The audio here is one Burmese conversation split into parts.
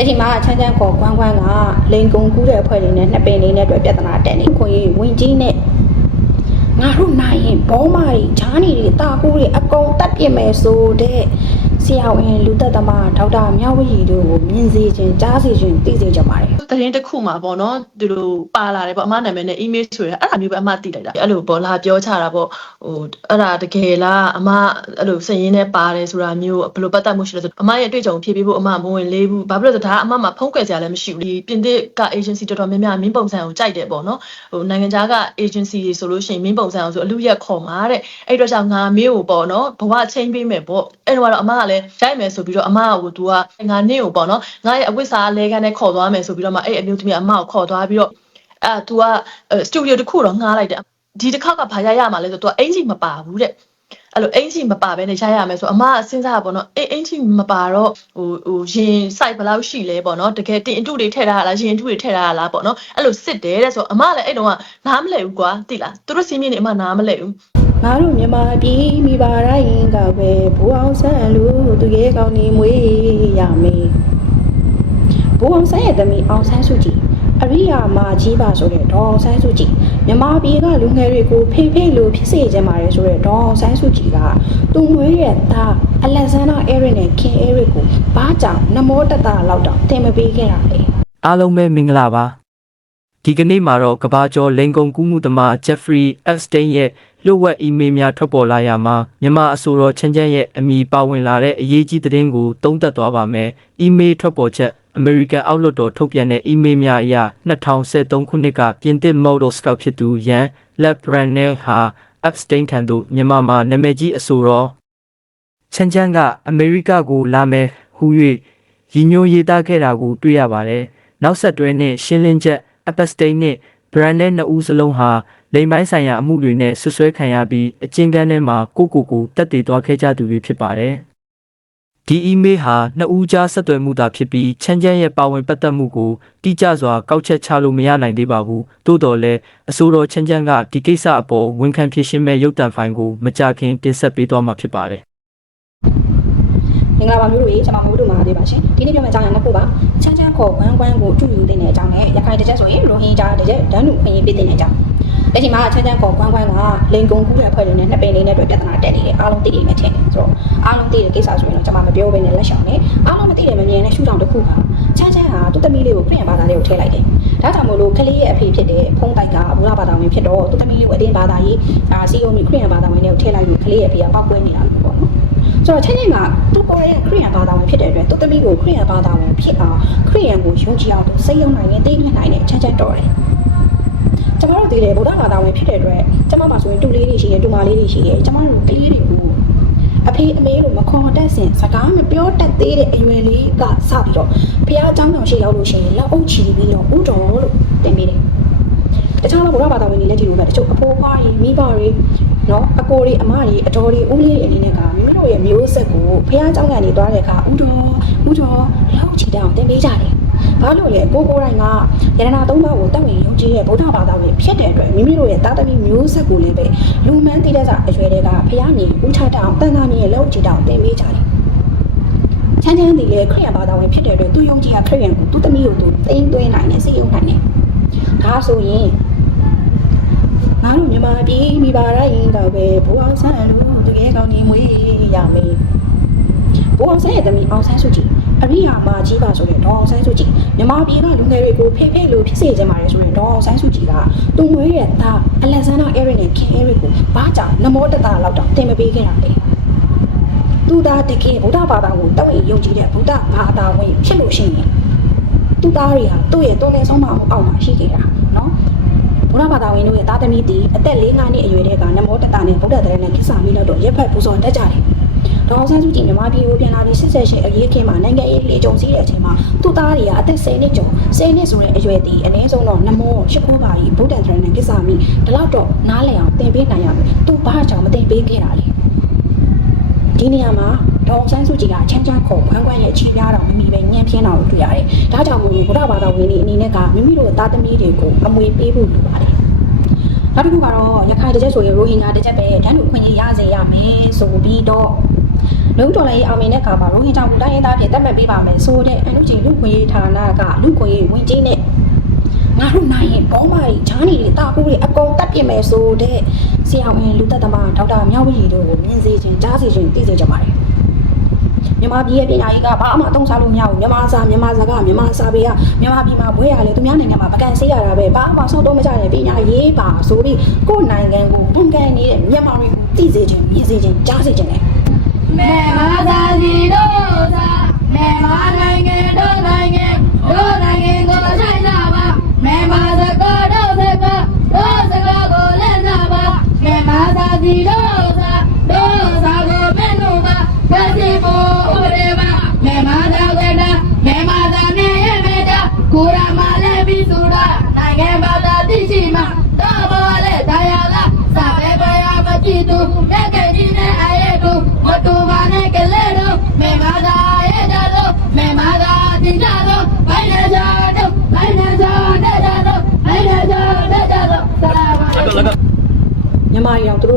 လက်ရှိမှာချမ်းချမ်းခေါ်ကွမ်းကွမ်းကလိန်ကုံကူးတဲ့အဖွဲ့တွေနဲ့နှစ်ပင်လေးနဲ့တွေ့ပြဿနာတက်နေခွင့်ဝင်ကြီးနဲ့ငါတို့နိုင်ရင်ဘောမာတွေဂျားနီတွေတာကူတွေအကုန်တက်ပြစ်မယ်ဆိုတဲ့ ဆရာဝန်လူသက်သမားဒေါက်တာမြောက်ဝရီတို့ကိုမြင်စေခြင်းကြားစေခြင်းသိစေကြပါတယ်သတင်းတစ်ခုမှာပေါ့နော်သူတို့ပါလာတယ်ပေါ့အမနာမည်နဲ့ email ဆိုရအဲ့ဒါမျိုးပဲအမသိလိုက်တာအဲ့လိုပေါ့လာပြောချတာပေါ့ဟိုအဲ့ဒါတကယ်လားအမအဲ့လိုစည်ရင်းနဲ့ပါတယ်ဆိုတာမျိုးဘယ်လိုပတ်သက်မှုရှိလဲဆိုအမရဲ့အတွေ့အကြုံဖြည့်ပေးဖို့အမမဝင်လေးဘူးဘာဖြစ်လို့လဲဆိုတော့ဒါကအမမှာဖုံးကွယ်စရာလည်းမရှိဘူးဒီပြင်သစ်က agency တော်တော်များများမင်းပုံစံကိုကြိုက်တယ်ပေါ့နော်ဟိုနိုင်ငံခြားက agency တွေဆိုလို့ရှိရင်မင်းပုံစံအောင်ဆိုအလူရက်ခေါ်မှာတဲ့အဲ့အတွက်ကြောင့်ငါမင်းကိုပေါ့နော်ဘဝချင်းပေးမယ်ပေါ့အဲ့တော့ကတော့အမကလည်းရိုက်မယ်ဆိုပြီးတော့အမကိုသူကငါနေ့ကိုပေါ့နော်ငါရဲ့အဝိစာလဲခန်းနဲ့ခေါ်သွားမယ်ဆိုပြီးတော့မှအဲ့အမျိုးသမီးအမကိုခေါ်သွားပြီးတော့အဲသူကစတူဒီယိုတစ်ခုတော့ငှားလိုက်တယ်ဒီတစ်ခါကဘာရရမှာလဲဆိုတော့သူကအင်ဂျီမပါဘူးတဲ့အဲ့လိုအင်ဂျီမပါဘဲနဲ့ရရမယ်ဆိုအမကစဉ်းစားပါတော့အေးအင်ဂျီမပါတော့ဟိုဟိုရင်စိုက်ဘယ်လောက်ရှိလဲပေါ့နော်တကယ်တင်အတုတွေထည့်ထားရလားရင်အတုတွေထည့်ထားရလားပေါ့နော်အဲ့လိုစစ်တယ်တဲ့ဆိုအမလည်းအဲ့တော့ကနားမလဲဘူးကွာတိလားသူတို့စီးမြင့်နေအမနားမလဲဘူး ငါတို့မြန်မာပြည်မိပါတိုင်းကပဲဘူအောင်ဆန်းလူသူရဲ့ကောင်းနေမွေးရမယ်ဘူအောင်ဆန်းရဲ့သမီးအောင်ဆန်းစုကြည်အရိယာမာကြီးပါဆိုတဲ့ဒေါအောင်ဆန်းစုကြည်မြန်မာပြည်ကလူငယ်တွေကိုဖေးဖေးလို့ဖြစ်စေချင်ပါတယ်ဆိုတဲ့ဒေါအောင်ဆန်းစုကြည်ကသူမွေးရဲ့သားအလက်ဇန္ဒာအဲရစ်နဲ့ခင်အဲရစ်ကိုဘာကြောင့်နမောတတလောက်တောင်သင်မပေးခဲ့တာလဲအားလုံးပဲမင်္ဂလာပါ ဒီကနေ့မှာတော့ကဘာကျော်လိန်ကုံကူးမှုသမား Jeffrey Epstein ရဲ့လျှို့ဝှက်အီးမေးလ်များထွက်ပေါ်လာရမှာမြန်မာအဆိုတော်ချမ်းချမ်းရဲ့အမည်ပါဝင်လာတဲ့အရေးကြီးသတင်းကိုတုံးသက်သွားပါမယ်အီးမေးလ်ထွက်ပေါ်ချက် American Outlook တော်ထုတ်ပြန်တဲ့အီးမေးလ်များအရ2013ခုနှစ်ကပြင်သစ် model scout ဖြစ်သူရန် Lebrunel ဟာ Epstein ထံသို့မြန်မာမှာနာမည်ကြီးအဆိုတော်ချမ်းချမ်းကအမေရိကကိုလာမယ်ဟူ၍ရည်ညွှန်းရေးသားခဲ့တာကိုတွေ့ရပါတယ်။နောက်ဆက်တွဲနဲ့ရှင်းလင်းချက် Epstein နဲ့ Brandon နှစ်ဦးစလုံးဟာလိမ်ပိုင်းဆိုင်ရာအမှုတွေနဲ့ဆွဆွဲခံရပြီးအကျဉ်းကန်းထဲမှာကိုကိုကိုတက်တည်သွားခဲ့ကြသူတွေဖြစ်ပါတယ်။ဒီ email ဟာနှစ်ဦးကြားဆက်သွယ်မှုသာဖြစ်ပြီးချမ်းချမ်းရဲ့ပါဝင်ပတ်သက်မှုကိုတိကျစွာကောက်ချက်ချလို့မရနိုင်သေးပါဘူး။သို့တော်လည်းအဆိုတော်ချမ်းချမ်းကဒီကိစ္စအပေါ်ဝန်ခံဖြေရှင်းမဲ့ရုပ်တံဖိုင်ကိုမကြခင်တင်ဆက်ပေးသွားမှာဖြစ်ပါတယ်။ မင်္ဂလာပါမျိုးတို့ရေကျွန်မမိုးတို့မှာသေးပါရှင်ဒီနေ့ပြောမယ့်အကြောင်းအရာနှစ်ခုပါချမ်းချမ်းခေါ်ဝမ်းကွမ်းကိုအတူယူသိတဲ့အကြောင်းနဲ့ရခိုင်တစ်ချက်ဆိုရင်ရိုဟင်ဂျာတစ်ချက်ဒန်းနူအရင်ပြသိတဲ့အကြောင်းလက်ရှိမှာချမ်းချမ်းခေါ်ဝမ်းကွမ်းကလိန်ကုံကူးတဲ့အဖွဲ့တွေနဲ့နှစ်ပင်လေးနဲ့တွေ့ပြဿနာတက်နေတယ်အားလုံးသိနေမယ်ထင်တယ်ဆိုတော့အားလုံးသိတဲ့ကိစ္စဆိုရင်တော့ကျွန်မမပြောဘဲနဲ့လက်ရှောင်နေအားလုံးမသိတယ်မမြင်တဲ့ရှုထောင့်တစ်ခုပါချမ်းချမ်းဟာသူ့သမီးလေးကိုခရစ်ယာန်ဘာသာလေးကိုထည့်လိုက်တယ်ဒါကြောင့်မို့လို့ကလေးရဲ့အဖေဖြစ်တဲ့ဖုံးတိုက်ကဘုရားဘာသာဝင်ဖြစ်တော့သူ့သမီးလေးကိုအတင်းဘာသာရေးအာစီယုံမီခရစ်ယာန်ဘာသာဝင်တွေကိုထည့်လိုက်လို့ကလေးရဲ့အဖေကပောက်ကွဲနေတာလို့ပေါ့နော် ဆိုတော့ချင်းချင်းကသူ့ကိုယ်ရဲ့ခရိယန်ဘာသာဝင်ဖြစ်တဲ့အတွက်သူ့သမီးကိုခရိယန်ဘာသာဝင်ဖြစ်အောင်ခရိယန်ကိုယုံကြည်အောင်သူစိတ်ယုံနိုင်ရင်သိနေနိုင်တဲ့ချမ်းချမ်းတော်တယ်။ကျမတို့ဒီလေဗုဒ္ဓဘာသာဝင်ဖြစ်တဲ့အတွက်ကျမမှာဆိုရင်တူလေးတွေရှိတယ်တူမလေးတွေရှိတယ်ကျမတို့ကလေးတွေကိုအဖေအမေလို့မခေါ်တတ်စင်စကားမပြောတတ်သေးတဲ့အရွယ်လေးကစပြီးတော့ဖះအကြောင်းကြောင့်ရှိရောက်လို့ရှိရင်လက်အုပ်ချီပြီးတော့ဥတော်လို့တင်ပေးတယ်။တခြားသောဗုဒ္ဓဘာသာဝင်တွေလည်းဒီလိုပဲတချို့အဖိုးဖွားတွေမိဘတွေ နော်အကိုတွေအမတွေအတော်တွေဦးလေးတွေအနေနဲ့ကမိမိတို့ရဲ့မျိုးဆက်ကိုဖះเจ้าကနေသွားတဲ့အခါဥတော်ဥတော်လောက်ချီတောင်တင်ပေးကြတယ်။ဘာလို့လဲကိုကိုတိုင်းကယန္တနာသုံးပါးကိုတောက်ရင်ယုံကြည်တဲ့ဗုဒ္ဓဘာသာဝင်ဖြစ်တဲ့အတွက်မိမိတို့ရဲ့တာသမီမျိုးဆက်ကိုလည်းပဲလူမှန်းသိတဲ့စာအရွယ်တွေကဖះနေဥချတောင်တန်ခါနေရဲ့လောက်ချီတောင်တင်ပေးကြတယ်။ချမ်းချမ်းဒီလေခရိယန်ဘာသာဝင်ဖြစ်တဲ့အတွက်သူယုံကြည်ရခရိယန်ကိုသူသမီးကိုသူသိမ်းသွင်းနိုင်တယ်စိတ်ယုံနိုင်တယ်။ဒါဆိုရင် ငါတို့မြန်မာပြည်မိပါတိုင်းကပဲဘူအောင်ဆန်းလူတကယ်ကောင်းနေမွေးရမယ်ဘူအောင်ဆန်းရဲ့သမီးအောင်ဆန်းစုကြည်အရိယာမာကြီးပါဆိုတဲ့ဒေါအောင်ဆန်းစုကြည်မြန်မာပြည်ကလူငယ်တွေကိုဖေးဖေးလို့ဖြစ်စေချင်ပါတယ်ဆိုရင်ဒေါအောင်ဆန်းစုကြည်ကသူ့မွေးရဲ့သားအလက်ဇန္ဒာအဲရစ်နဲ့ခင်အဲရစ်ကိုဘာကြောင့်နမောတတလောက်တောင်တင်မပေးခဲ့တာလဲသူသားတကယ်ဗုဒ္ဓဘာသာကိုတောက်ရင်ယုံကြည်တဲ့ဗုဒ္ဓဘာသာဝင်ဖြစ်လို့ရှိရင်သူသားတွေဟာသူ့ရဲ့တုံးနေဆုံးမအောင်အောက်မှာရှိခဲ့တာနော် ဘုရားဘာသာဝင်တို့ရဲ့သားသမီးတီအသက်၄၅နှစ်အရွယ်တည်းကနမောတတနဲ့ဗုဒ္ဓတရနဲ့ကိစ္စမီလို့တော့ရက်ဖက်ပူဇော်တတ်ကြတယ်။ဒေါအောင်ဆန်းစုကြည်မြန်မာပြည်ကိုပြန်လာပြီး88အရေးခင်းမှာနိုင်ငံရေးလေကြုံစည်းတဲ့အချိန်မှာသူ့သားတွေကအသက်10နှစ်ကျော်10နှစ်ဆိုတဲ့အရွယ်တီအနည်းဆုံးတော့နမောရှိခိုးပါကြီးဗုဒ္ဓတရနဲ့ကိစ္စမီဒီလောက်တော့နားလည်အောင်သင်ပေးနိုင်ရမယ်။သူဘာကြောင့်မသင်ပေးခဲ့တာလဲ။ဒီနေရာမှာ ဒေါအောင်ဆန်းစုကြည်ကချမ်းချမ်းခေါ်ခွန်းခွန်းရဲ့ချီပြားတော်မမီပဲညံပြင်းတာကိုတွေ့ရတယ်။ဒါကြောင့်မို့လို့ဘုရားဘာသာဝင်တွေအနေနဲ့ကမိမိတို့သားသမီးတွေကိုအမွေပေးဖို့လိုပါတယ်။နောက်တစ်ခုကတော့ရခိုင်တစ်ချက်ဆိုရင်ရိုဟင်ဂျာတစ်ချက်ပဲတန်းတူခွင့်ရေးရစေရမယ်ဆိုပြီးတော့လူတော်လည်းအောင်မြင်တဲ့အခါမှာရိုဟင်ဂျာလူတိုင်းရင်းသားပြည်တက်မှတ်ပေးပါမယ်ဆိုတဲ့အလူကြီးလူခွေဌာနကလူခွေဝင်ကြီးနဲ့ငါတို့နိုင်ရင်ဘောမာကြီးဂျာနီတွေတာကူတွေအကုန်တက်ပြစ်မယ်ဆိုတဲ့ဆရာဝန်လူသက်သမားဒေါက်တာမြောက်ဝီတို့ကိုမြင်စေခြင်းကြားစေခြင်းသိစေကြပါတယ် မြန်မာပြည်ရဲ့ပညာရေးကဘာမှအသုံးချလို့မရဘူးမြန်မာစာမြန်မာစကားမြန်မာစာပေကမြန်မာပြည်မှာဘွဲရလေသူများနိုင်ငံမှာပကံဆေးရတာပဲဘာမှဆောက်တော့မကြတဲ့ပညာရေးပါဆိုပြီးကိုယ့်နိုင်ငံကိုပုံကန်နေတဲ့မြန်မာတွေကိုသိစေခြင်းမြင်စေခြင်းကြားစေခြင်းလေမေမာသာစီတို့သာမေမာနိုင်ငံတို့နိုင်ငံတို့နိုင်ငံကိုဆိုင်ကြပါမေမာ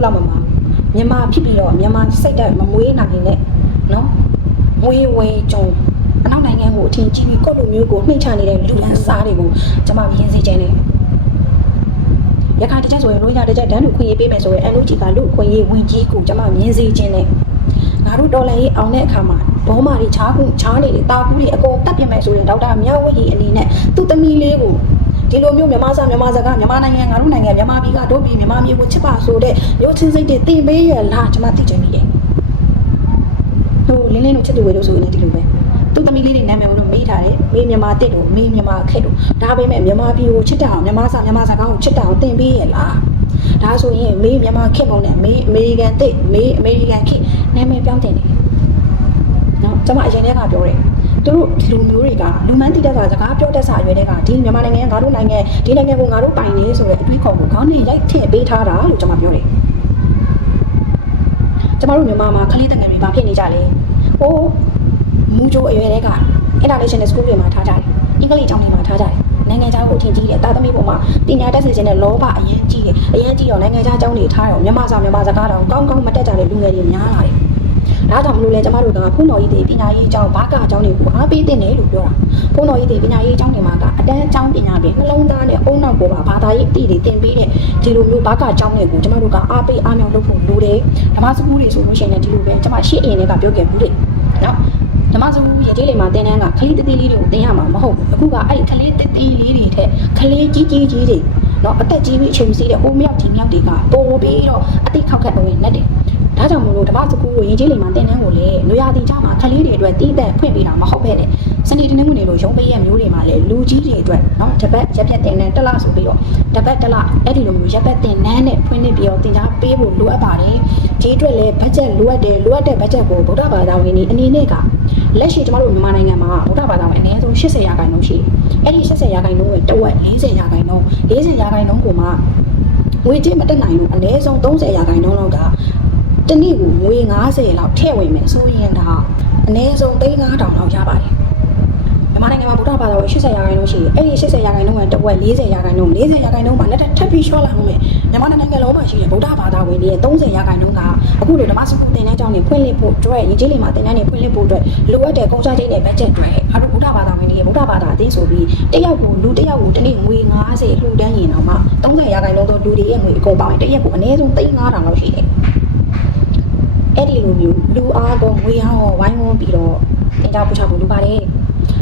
မြန်မာတွေတော့သူတို့လောက်မမမြန်မာဖြစ်ပြီးတော့မြန်မာစိတ်တက်မမွေးနိုင်နဲ့နော်မွေးဝဲကြုံအနောက်နိုင်ငံကိုအထင်ကြီးပြီးကိုယ့်လိုမျိုးကိုနှိမ့်ချနေတဲ့လူလန်းစားတွေကိုကျွန်မမြင်စေချင်တယ်ရခိုင်တစ်ချက်ဆိုရင်ရိုးရတစ်ချက်တန်းလူခွင့်ရေးပေးမယ်ဆိုရင်အန်လူဂျီကလူခွင့်ရေးဝင်ကြီးကိုကျွန်မမြင်စေချင်တယ်ငါတို့တော်လည်းရေးအောင်တဲ့အခါမှာဘောမာတွေချားခုချားနေတယ်တာကူတွေအကုန်တက်ပြမယ်ဆိုရင်ဒေါက်တာမြောက်ဝရီအနေနဲ့သူ့သမီးလေးကို ဒီလိုမျိုးမြန်မာစာမြန်မာစကားမြန်မာနိုင်ငံငါတို့နိုင်ငံမြန်မာပြည်ကတို့ပြည်မြန်မာမျိုးကိုချစ်ပါဆိုတဲ့မျိုးချင်းစိတ်တွေတင်ပေးရလားကျွန်မသိချင်နေတယ်ဟိုလင်းလင်းတို့ချစ်သူဝေတို့ဆိုရင်လည်းဒီလိုပဲသူ့သမီးလေးတွေနာမည်ကိုမေးထားတယ်မေးမြန်မာတစ်တို့မေးမြန်မာခက်တို့ဒါပေမဲ့မြန်မာပြည်ကိုချစ်တာအောင်မြန်မာစာမြန်မာစကားကိုချစ်တာအောင်တင်ပေးရလားဒါဆိုရင်မေးမြန်မာခက်ပုံနဲ့မေးအမေရိကန်တစ်မေးအမေရိကန်ခက်နာမည်ပြောင်းတင်တယ်နော်ကျွန်မအရင်တည်းကပြောတယ် သူတို့ဒီလိုမျိုးတွေကလူမန်းတိတတ်တာစကားပြောတတ်စာအရွယ်တွေကဒီမြန်မာနိုင်ငံငါတို့နိုင်ငံဒီနိုင်ငံကိုငါတို့ပိုင်နေဆိုတဲ့အတွေးခေါ်ကိုခေါင်းနဲ့ရိုက်ထည့်ပေးထားတာလို့ကျွန်မပြောတယ်ကျမတို့မြန်မာမှာကလေးတငယ်တွေဘာဖြစ်နေကြလဲဟိုမူဂျိုအရွယ်တွေက international school တွေမှာထားကြတယ်အင်္ဂလိပ်ကျောင်းတွေမှာထားကြတယ်နိုင်ငံခြားကိုထင်ကြီးတယ်တာသမီပေါ်မှာပညာတတ်စေခြင်းနဲ့လောဘအရင်ကြီးတယ်အရင်ကြီးတော့နိုင်ငံခြားကျောင်းတွေထားတော့မြန်မာစာမြန်မာစကားတော့ကောင်းကောင်းမတက်ကြတဲ့လူငယ်တွေများလာတယ် ဒါကြောင့်မလို့လဲကျမတို့ကဖုန်းတော်ကြီးတွေပညာရေးအကြောင်းဘာကအကြောင်းတွေကိုအားပေးတင်တယ်လို့ပြောတာဖုန်းတော်ကြီးတွေပညာရေးအကြောင်းတွေမှာကအတန်းအကြောင်းပညာတွေနှလုံးသားနဲ့အုံနောက်ပေါ်ပါဘာသာရေးအသည့်တွေတင်ပေးတဲ့ဒီလိုမျိုးဘာကအကြောင်းတွေကိုကျမတို့ကအားပေးအားမြောက်လုပ်ဖို့လိုတယ်ဓမ္မစကူးတွေဆိုလို့ရှိရင်လည်းဒီလိုပဲကျမရှေ့အရင်တွေကပြောခဲ့ဘူးလေနော်ဓမ္မစကူးရေကြီးလေးမှာတင်တန်းကကလေးတေးသေးလေးတွေကိုတင်ရမှာမဟုတ်ဘူးအခုကအဲ့ဒီကလေးတေးသေးလေးတွေထက်ကလေးကြီးကြီးကြီးတွေနော်အသက်ကြီးပြီးအချိန်စီးတဲ့ဟိုမြောက်ဒီမြောက်တွေကပို့ပြီးတော့အတိတ်ခောက်ခက်အဝင်နဲ့တယ် ဒါကြောင့်မလို့ဓမ္မစကူကိုရင်ကျေးလိမ်မှာတင်တန်းကိုလေလူရသည်ကြားမှာခလေးတွေအတွက်တီးသက်ဖွင့်ပေးတာမဟုတ်ပဲနဲ့စနေတနင်္ဂနွေလိုရုံးပေးရမျိုးတွေမှာလေလူကြီးတွေအတွက်เนาะတပတ်ရက်ဖြတ်တင်တန်းတစ်လဆိုပြီးတော့တပတ်တစ်လအဲ့ဒီလိုမျိုးရက်ပတ်တင်တန်းနဲ့ဖွင့်နေပြီးတော့တင်ကြားပေးဖို့လိုအပ်ပါတယ်ဒီအတွက်လည်းဘတ်ဂျက်လိုအပ်တယ်လိုအပ်တဲ့ဘတ်ဂျက်ကိုဗုဒ္ဓဘာသာဝင်တွေအနေနဲ့ကလက်ရှိကျမတို့မြန်မာနိုင်ငံမှာဗုဒ္ဓဘာသာဝင်အနည်းဆုံး80ရာခိုင်နှုန်းရှိတယ်အဲ့ဒီ80ရာခိုင်နှုန်းရဲ့တဝက်40ရာခိုင်နှုန်း40ရာခိုင်နှုန်းကိုမှငွေကြေးမတက်နိုင်လို့အနည်းဆုံး30ရာခိုင်နှုန်းလောက်က တနေ့ကိုငွေ90လောက်ထည့်ဝင်မယ်ဆိုရင်ဒါအနည်းဆုံး3500လောက်ရပါတယ်မြန်မာနိုင်ငံမှာဗုဒ္ဓဘာသာဝင်80ရာခိုင်နှုန်းရှိတယ်အဲ့ဒီ80ရာခိုင်နှုန်းကတစ်ဝက်40ရာခိုင်နှုန်း40ရာခိုင်နှုန်းမှာလက်ထပ်ပြီးလျှော့လာအောင်မယ်မြန်မာနိုင်ငံလုံးမှာရှိတဲ့ဗုဒ္ဓဘာသာဝင်တွေရဲ့30ရာခိုင်နှုန်းကအခုလိုဓမ္မစကူတင်တဲ့ကြောင်းတွေဖွင့်လှစ်ဖို့အတွက်ရင်းချင်းလေးမှာတင်တဲ့နေဖွင့်လှစ်ဖို့အတွက်လိုအပ်တဲ့ကုန်ကျစရိတ်နဲ့ဘတ်ဂျက်တွေအားလုံးဗုဒ္ဓဘာသာဝင်တွေရဲ့ဗုဒ္ဓဘာသာအသေးဆိုပြီးတယောက်ကိုလူတယောက်ကိုတစ်နေ့ငွေ90လှူဒန်းရင်တော့မှ30ရာခိုင်နှုန်းသောလူတွေရဲ့ငွေအကုန်ပေါင်းရင်တစ်ရက်ကိုအနည်းဆုံး3500လောက်ရှိတယ် အဲ့ဒီလိုမျိုးလူအားကောငွေအားရောဝိုင်းဝန်းပြီးတော့တင်ကြပူချဖို့လိုပါတယ်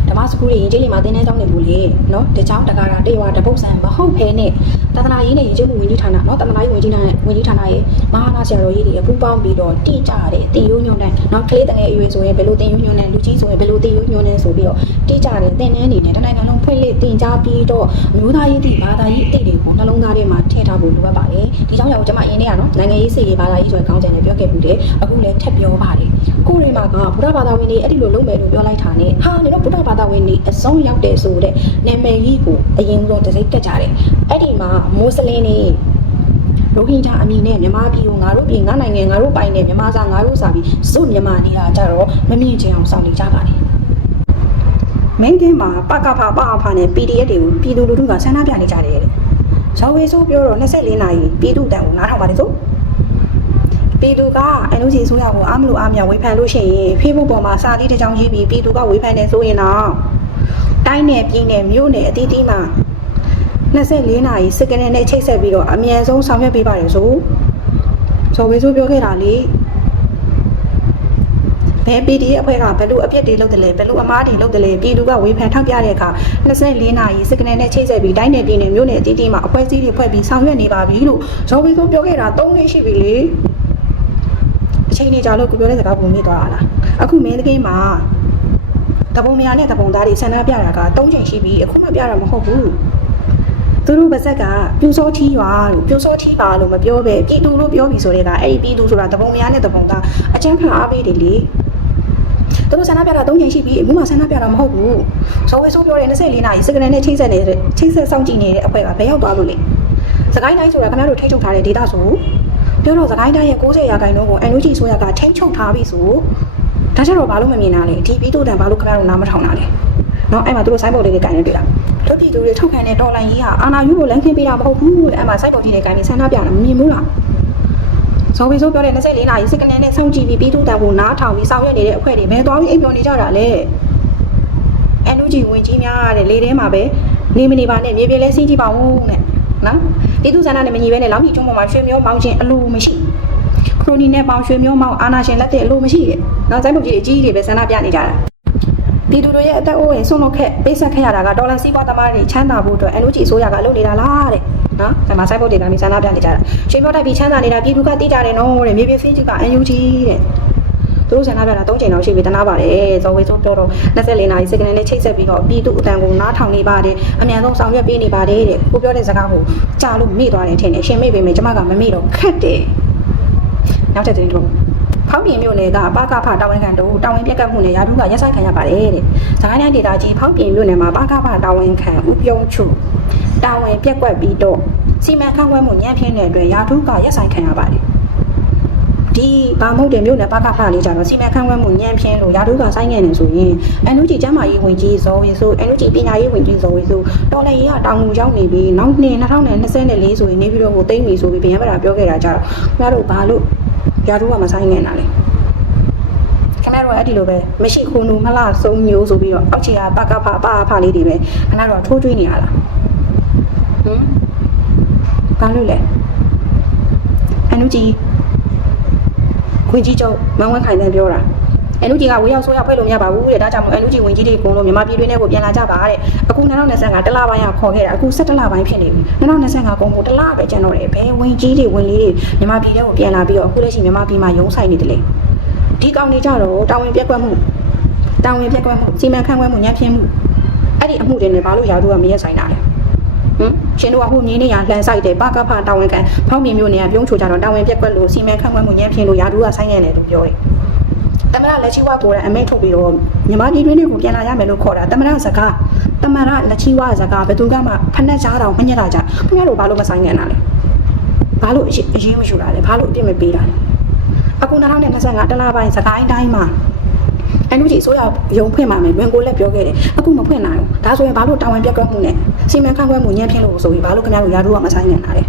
ဓမ္မစကူတွေရင်ကျေးလေးမှာတင်းတဲ့ကြောင်းနေဘူးလေနော်တကြောင်တကာတာတေဝါတပုတ်ဆန်မဟုတ်ဖဲနဲ့ တသနာရေးနဲ့ရင်ကျေးမှုဝင်ကြီးဌာနနော်တသနာရေးဝင်ကြီးဌာနဝင်ကြီးဌာနရဲ့မဟာနာဆရာတော်ကြီးတွေအပူပေါင်းပြီးတော့တိကြတယ်တင်ရိုးညွှန်းတဲ့နော်ကလေးတငယ်အရွယ်ဆိုရင်ဘယ်လိုတင်ရိုးညွှန်းတဲ့လူကြီးဆိုရင်ဘယ်လိုတင်ရိုးညွှန်းတဲ့ဆိုပြီးတော့တိကြတယ်တင်နှန်းနေနဲ့တနိုင်ငံလုံးဖွင့်လှစ်တင်ကြပြီးတော့မျိုးသားရေးတိဘာသာရေးအတိတ်တွေကိုနှလုံးသားထဲမှာထည့်ထားဖို့လိုအပ်ပါတယ်ဒီကြောင့်ရောကျွန်မအရင်တည်းကနော်နိုင်ငံရေးစေရေးဘာသာရေးဆိုတဲ့ခေါင်းစဉ်နဲ့ပြောခဲ့ပြီးတယ်အခုလည်းထပ်ပြောပါတယ် ကိုရီမှာကဗုဒ္ဓဘာသာဝင်တွေအဲ့ဒီလိုလုပ်မယ်လို့ပြောလိုက်တာနဲ့ဟာနေတော့ဗုဒ္ဓဘာသာဝင်တွေအဆုံးရောက်တယ်ဆိုတဲ့နာမည်ကြီးကိုအရင်ဆုံးတစ်စိတ်တက်ကြတယ်အဲ့ဒီမှာမွတ်စလင်တွေရိုဟင်ဂျာအမည်နဲ့မြန်မာပြည်ကိုငါတို့ပြည်ငါနိုင်ငံငါတို့ပိုင်နေမြန်မာစာငါတို့စာပြီးစုမြန်မာနေတာကြတော့မမြင်ချင်အောင်စောင့်နေကြပါတယ်မင်းကင်းမှာပကဖပအဖနဲ့ PDF တွေကိုပြည်သူလူထုကဆန္ဒပြနေကြတယ်တဲ့ဇော်ဝေဆိုးပြောတော့24နာရီပြည်သူတန်ကိုနားထောင်ပါတယ်ဆို ပြည်သူကအန်ယူဂျီဆိုရကိုအားမလို့အားမရဝေဖန်လို့ရှိရင် Facebook ပေါ်မှာစာလေးတစ်ကြောင်းရေးပြီးပြည်သူကဝေဖန်နေဆိုရင်တော့တိုင်းနယ်ပြည်နယ်မြို့နယ်အသီးသီးမှာ24နာရီစက္ကန့်နဲ့ချိတ်ဆက်ပြီးတော့အမြန်ဆုံးဆောင်ရွက်ပေးပါတယ်ဆိုဇော်ဝေဆိုပြောခဲ့တာလေဘယ် PD အဖွဲ့ကဘယ်လိုအပြစ်တွေလုပ်တယ်လဲဘယ်လိုအမားတွေလုပ်တယ်လဲပြည်သူကဝေဖန်ထောက်ပြတဲ့အခါ24နာရီစက္ကန့်နဲ့ချိတ်ဆက်ပြီးတိုင်းနယ်ပြည်နယ်မြို့နယ်အသီးသီးမှာအဖွဲ့အစည်းတွေဖွဲ့ပြီးဆောင်ရွက်နေပါပြီလို့ဇော်ဝေဆိုပြောခဲ့တာ3နှစ်ရှိပြီလေအ ချိန်နေကြလို့ကိုပြောတဲ့စကားပုံမြင့်သွားတာလားအခုမင်းတကင်းမှာတပုံများနဲ့တပုံသားတွေဆန္ဒပြတာက၃ချိန်ရှိပြီအခုမှပြတာမဟုတ်ဘူးသူတို့ပါဇက်ကပြူစောထီးရွာလို့ပြူစောထီးပါလို့မပြောပဲပြည်သူလို့ပြောပြီးဆိုတဲ့ကအဲ့ဒီပြည်သူဆိုတာတပုံများနဲ့တပုံသားအချမ်းဖန်အားပေးတယ်လေသူတို့ဆန္ဒပြတာ၃ချိန်ရှိပြီအခုမှဆန္ဒပြတာမဟုတ်ဘူးဇော်ဝေဆိုးပြောတဲ့24နာရီစက္ကန့်နဲ့ချိတ်ဆက်နေတဲ့ချိတ်ဆက်စောင့်ကြည့်နေတဲ့အဖွဲ့ကဘယ်ရောက်သွားလို့လဲစကိုင်းတိုင်းဆိုတာခင်ဗျားတို့ထိတ်ချုပ်ထားတဲ့ဒေတာဆို ပြောတော့သခိုင်းတိုင်းရဲ့60ရာခိုင်နှုန်းကို NUG ဆိုရကထိမ့်ချုပ်ထားပြီဆိုဒါကြတော့ဘာလို့မမြင်တာလဲဒီပြီးတော့တန်ဘာလို့ခဏတော့နားမထောင်တာလဲနော်အဲ့မှာသူတို့ဆိုင်းပေါ်လေးတွေကင်နေတွေ့တာလွတ်ပြည်သူတွေထုတ်ခံတဲ့တော်လိုင်းကြီးဟာအာနာယူကိုလမ်းခင်းပေးတာမဟုတ်ဘူးလို့အဲ့မှာဆိုင်းပေါ်ကြီးတွေကင်နေဆန္ဒပြတာမမြင်ဘူးလားဇော်ဝေဆိုးပြောတဲ့24နာရီစစ်ကနေနဲ့စောင့်ကြည့်ပြီးပြီးတော့တန်ကိုနားထောင်ပြီးစောင့်ရနေတဲ့အခွဲတွေဘယ်သွားပြီးအိပ်ပျော်နေကြတာလဲ NUG ဝင်ကြီးများတဲ့လေထဲမှာပဲနေမနေပါနဲ့မြေပြင်လဲစီးကြည့်ပါဦးနဲ့ နော်ပြည်သူစန္ဒနဲ့မညီပဲနဲ့လောင်ကြီးကျွန်းပေါ်မှာရွှေမျိုးမောင်းခြင်းအလိုမရှိခရိုနီနဲ့ပေါင်ရွှေမျိုးမောင်းအာနာရှင်လက်တဲ့အလိုမရှိတဲ့နော်စိုင်းပုတ်ကြီးအကြီးကြီးတွေပဲဆန္ဒပြနေကြတာပြည်သူတို့ရဲ့အသက်အိုးအိမ်ဆုံးလို့ခက်ပိတ်ဆက်ခဲ့ရတာကဒေါ်လာစီးပွားသမားတွေချမ်းသာဖို့အတွက် NUG အစိုးရကလုပ်နေတာလားတဲ့နော်ဒီမှာစိုင်းပုတ်တွေကလည်းဆန္ဒပြနေကြတာရွှေမျိုးတိုက်ပြီးချမ်းသာနေတာပြည်သူကတိကြတယ်နော်တဲ့မြေပြင်စင်းကြီးက NUG တဲ့ သူတို့ဆန္ဒပြတာ၃ချိန်လောက်ရှိပြီတနာပါတယ်ဇော်ဝေဆုံးပြောတော့24နာရီစက္ကန့်နဲ့ချိတ်ဆက်ပြီးတော့ပြည်သူအတန်ကိုနားထောင်နေပါတယ်အမြန်ဆုံးဆောင်ရွက်ပေးနေပါတယ်တဲ့ကိုပြောတဲ့စကားကိုကြားလို့မေ့သွားတယ်ထင်တယ်ရှင်မေ့ပေမဲ့ကျမကမမေ့တော့ခက်တယ်နောက်ထပ်သတင်းတော့ဖောက်ပြင်မြို့နယ်ကပါကဖတာဝန်ခံတို့တာဝန်ပြက်ကတ်မှုနဲ့ရာထူးကရက်ဆိုင်ခံရပါတယ်တဲ့။ဇာတ်တိုင်းဒေတာကြီးဖောက်ပြင်မြို့နယ်မှာပါကဖတာဝန်ခံဦးပြုံးချုတာဝန်ပြက်ကွက်ပြီးတော့စီမံခန့်ခွဲမှုညံ့ဖျင်းတဲ့အတွက်ရာထူးကရက်ဆိုင်ခံရပါတယ်။ ဒီဘာမဟုတ်တဲ့မြို့နယ်ပါကဖလေးကြတော့စီမံခန့်ခွဲမှုညံ့ဖျင်းလို့ရာထူးကဆိုင်ငယ်နေဆိုရင်အန်နူဂျီကျမ်းမာရေးဝင်ကြီးဇော်ဝေဆိုအန်နူဂျီပညာရေးဝင်ကြီးဇော်ဝေဆိုတော်လည်းရေးကတောင်ငူရောက်နေပြီးနောက်နှစ်2024ဆိုရင်နေပြီးတော့ကိုတိမ့်ပြီဆိုပြီးဗျံပရာပြောခဲ့တာကြတော့ခင်ဗျားတို့ဘာလို့ရာထူးကမဆိုင်ငယ်တာလဲခင်ဗျားတို့ကအဲ့ဒီလိုပဲမရှိခုနူမလှဆုံးမျိုးဆိုပြီးတော့အောက်ခြေကပကဖပါဖလေးတွေပဲခင်ဗျားတို့ကထိုးကျွေးနေရလားဟမ်ဘာလို့လဲအန်နူဂျီ ခွင်ကြီးကျော်မန်ဝဲခိုင်တဲ့ပြောတာအန်နူဂျီကဝေးရောက်ဆိုးရောက်ဖွဲ့လို့မရပါဘူးတဲ့ဒါကြောင့်မို့အန်နူဂျီဝင်ကြီးတွေအကုန်လုံးမြန်မာပြည်တွင်းထဲကိုပြန်လာကြပါတဲ့အခု2025တလပိုင်းကခေါ်ခဲ့တာအခု17လပိုင်းဖြစ်နေပြီ2025ကုန်ကိုတလပဲကျန်တော့တယ်ဘယ်ဝင်ကြီးတွေဝင်လေးတွေမြန်မာပြည်ထဲကိုပြန်လာပြီးတော့အခုလက်ရှိမြန်မာပြည်မှာရုံးဆိုင်နေတယ်လေဒီကောင်တွေကြတော့တာဝန်ပြက်ကွက်မှုတာဝန်ပြက်ကွက်မှုစီမံခန့်ခွဲမှုညံ့ဖျင်းမှုအဲ့ဒီအမှုတွေနဲ့ဘာလို့ရာထူးကမရက်ဆိုင်တာလဲ ဟမ်ရှင်တို့ကဟိုမြင်းနေရလှန်ဆိုင်တယ်ပကဖတာဝန်ခံဖောက်မြင်မျိုးနေရပြုံးချိုကြတော့တာဝန်ပြက်ကွက်လို့စီမံခန့်ခွဲမှုညံ့ဖျင်းလို့ရာထူးကဆိုင်ရတယ်လို့ပြောတယ်တမရလက်ချီဝါကိုလည်းအမိတ်ထုတ်ပြီးတော့မြမပြည်တွင်းတွေကိုပြန်လာရမယ်လို့ခေါ်တာတမရစကားတမရလက်ချီဝါစကားဘယ်သူကမှဖက်နှက်ကြားတော့မညက်တာကြခင်ဗျားတို့ဘာလို့မဆိုင်နိုင်တာလဲဘာလို့အရေးအရေးမယူတာလဲဘာလို့အပြစ်မပေးတာလဲအခု2025တလပိုင်းစကိုင်းတိုင်းမှာအန်နူဂျီအစိုးရရုံဖွင့်ပါမယ်လွင်ကိုလက်ပြောခဲ့တယ်အခုမဖွင့်နိုင်ဘူးဒါဆိုရင်ဘာလို့တာဝန်ပြတ်ကွက်မှုနဲ့ စီမံခန့်ခွဲမှုညံ့ဖျင်းလို့ဆိုပြီးဘာလို့ခင်ဗျားတို့ယာတို့ကမဆိုင်နေတာလဲ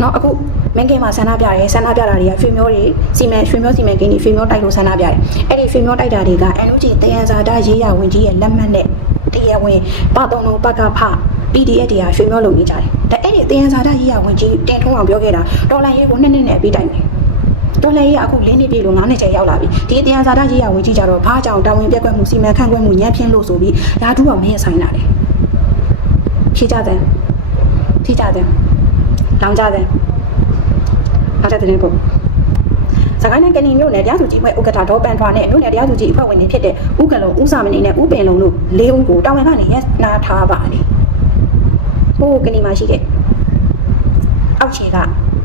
နော်အခုမင်းကင်မှာဆန္ဒပြတယ်ဆန္ဒပြတာတွေကရွှေမျိုးတွေစီမံရွှေမျိုးစီမံကိန်းတွေရွှေမျိုးတိုက်လို့ဆန္ဒပြတယ်အဲ့ဒီရွှေမျိုးတိုက်တာတွေက NUG တယံဇာတရေးရဝင်ကြီးရဲ့လက်မှတ်နဲ့တရားဝင်ပတုံလုံးပကဖ PDF တွေကရွှေမျိုးလုပ်နေကြတယ်ဒါအဲ့ဒီတယံဇာတရေးရဝင်ကြီးတင်ထုံးအောင်ပြောခဲ့တာဒေါ်လာရေးကိုနှစ်နှစ်နဲ့ပြီးတိုင်တယ်တော်လည်းရအခုလင်းနေပြီလို့9နှစ်ချေရောက်လာပြီဒီတရားစာတရေးရဝင်ကြည့်ကြတော့ဘာကြောင့်တာဝန်ပြက်ကွက်မှုစီမံခန့်ခွဲမှုညံ့ဖျင်းလို့ဆိုပြီးဓာတုကမရဆိုင်လာတယ် ဖြေကြတယ်ဖြေကြတယ်လောင်ကြတယ်အားတဲ့တဲ့ပေါ့စကိုင်းနဲ့ကဏီမျိုးနဲ့တရားသူကြီးဖွဲ့ဥက္ကဋ္ဌဒေါ်ပန်ထွာနဲ့မြို့နယ်တရားသူကြီးအဖွဲ့ဝင်တွေဖြစ်တဲ့ဥက္ကလုံးဥစာမဏီနဲ့ဥပင်လုံးတို့၄ဦးကိုတာဝန်ကနေရနာထားပါတယ်ဟိုကဏီမှာရှိတဲ့အောက်ခြေက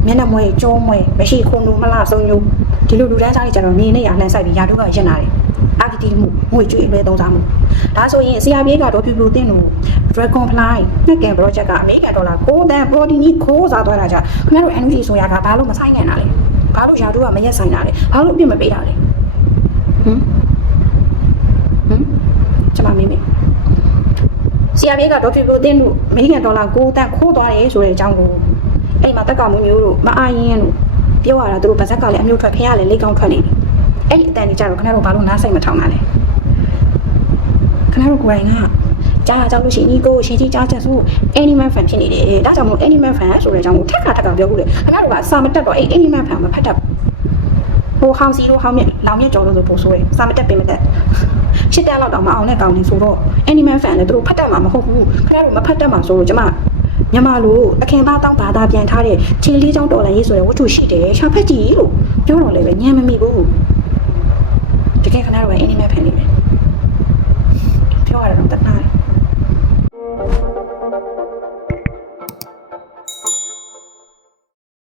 မျက်နှာမွေကျုံးမွေမရှိခုံလူမလားဆုံးညိုဒီလိုလူတန်းစားတွေကြတော့နေနေရလှန်ဆိုင်ပြီးယာတုကရက်နာတယ် အာဂတိမှုငွေကျွေးအလွဲသုံးစားမှုဒါဆိုရင် CRB ကတော့ပြူပြူတင်းလို့ Dragon Fly နှစ်ကန် project ကအမေရိကန်ဒေါ်လာ6တန် protein ကြီးခိုးစားသွားတာကြခင်ဗျားတို့ energy ဆိုရကဘာလို့မဆိုင်နိုင်တာလဲဘာလို့ယာတုကမရက်ဆိုင်တာလဲဘာလို့အပြစ်မပေးတာလဲဟမ်ဟမ်ကျမမေးမေး CRB ကတော့ပြူပြူတင်းလို့အမေရိကန်ဒေါ်လာ6တန်ခိုးသွားတယ်ဆိုတဲ့အကြောင်းကိုအဲ့မှာတက်ကမွန်မျိုးတို့မအားရင်တို့ပြောရတာသူတို့ဗဇက်ကလည်းအမျိုးထွက်ဖះကလည်းလက်ကောင်းထွက်နေတယ် အဲ့ဒီအတန်ကြီးကြတော့ခင်ဗျားတို့ဘာလို့နားစိတ်မထောင်တာလဲခင်ဗျားတို့ကိုယ်တိုင်ကကြားကြောက်လို့ရှိရင်ဒီကိုရှင်ကြီးကြားချက်ဆို animal fan ဖြစ်နေတယ်ဒါကြောင့်မို့ animal fan ဆိုတဲ့အကြောင်းကိုထက်ခါထက်ခါပြောခုလေခင်ဗျားတို့ကစာမတက်တော့အဲ့ animal fan မဖတ်တတ်ဘူးဟိုဟောင်းစီတို့ဟောင်းမြက်လောင်မြက်ကြော်လို့ဆိုပို့ဆိုရယ်စာမတက်ပင်မတက်ရှစ်တန်းလောက်တောင်မအောင်တဲ့ကောင်းနေဆိုတော့ animal fan လည်းသူတို့ဖတ်တတ်မှာမဟုတ်ဘူးခင်ဗျားတို့မဖတ်တတ်မှာဆိုလို့ကျမမြန်မာလိုအခင်သားတောင်းဘာသာပြန်ထားတဲ့ချင်းလေးချောင်းတော်လိုင်းရေးဆိုတဲ့ဝတ္ထုရှိတယ်ရှာဖက်ကြည့်လို့ပြောတော့လည်းပဲညံမမိဘူး တကယ်ခဏတော့ animal fan လေးပဲပြောရတော့တနာတယ်